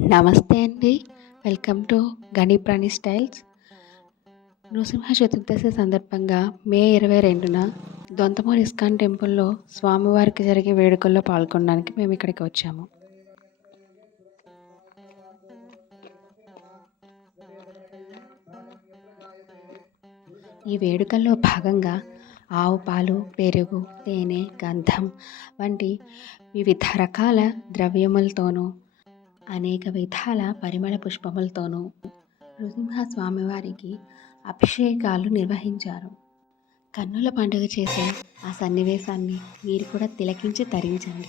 నమస్తే అండి. Welcome to Ganiprani styles. Nrusimha Chaturdashi సందర్భంగా మే ఇరవై రెండున దొంతమూరి ఇస్కాన్ టెంపుల్లో స్వామివారికి జరిగే వేడుకల్లో పాల్గొనడానికి మేము ఇక్కడికి వచ్చాము. ఈ వేడుకల్లో భాగంగా ఆవు పాలు పెరుగు తేనె గంధం వంటి వివిధ రకాల ద్రవ్యములతోనూ అనేక విధాల పరిమళ పుష్పములతోనూ నృసింహ స్వామివారికి అభిషేకాలు నిర్వహించారు. కన్నుల పండుగ చేసే ఆ సన్నివేశాన్ని మీరు కూడా తిలకించి తరించండి.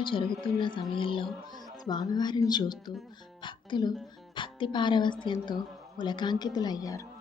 అభిషేకాలు జరుగుతున్న సమయంలో స్వామివారిని చూస్తూ భక్తులు భక్తి పారవస్యంతో పులకాంకితులయ్యారు.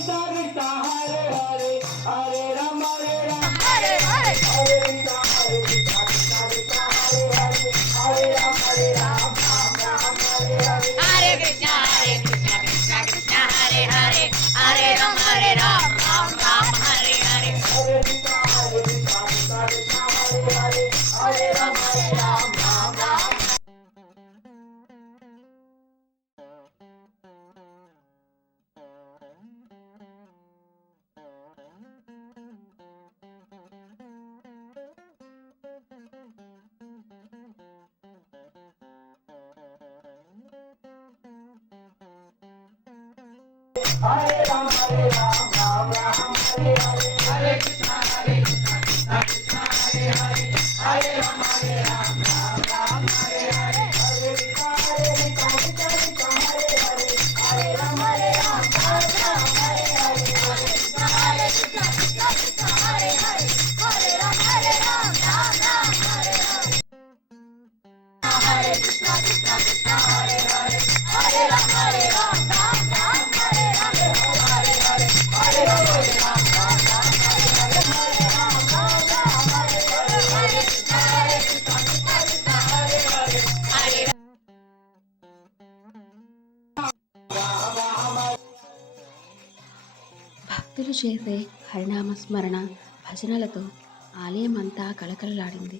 Rita, Hare Hare, Hare Rama, Hare Rama, Hare Hare, Hare Rita. Hare Ram Hare Ram చేసే హరినామస్మరణ భజనలతో ఆలయం అంతా కళకళలాడింది.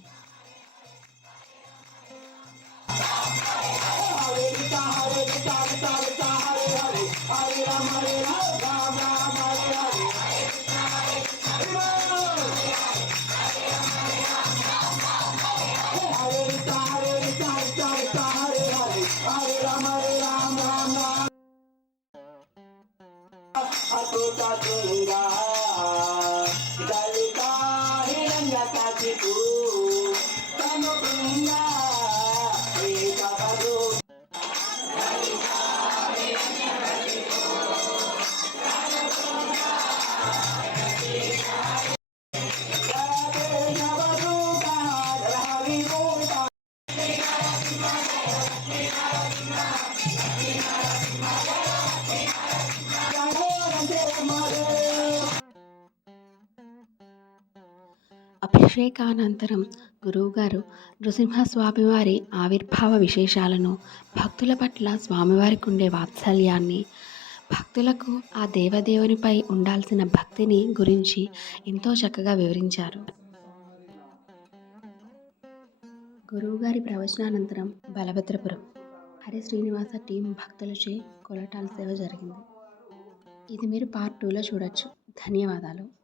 అభిషేకానంతరం గురువుగారు నృసింహస్వామివారి ఆవిర్భావ విశేషాలను భక్తుల పట్ల స్వామివారికి ఉండే వాత్సల్యాన్ని భక్తులకు ఆ దేవదేవునిపై ఉండాల్సిన భక్తిని గురించి ఎంతో చక్కగా వివరించారు. గురువుగారి ప్రవచనానంతరం బలభద్రపురం హరి శ్రీనివాస టీం భక్తులచే కొలటాల సేవ జరిగింది. ఇది మీరు పార్ట్ టూలో చూడొచ్చు. ధన్యవాదాలు.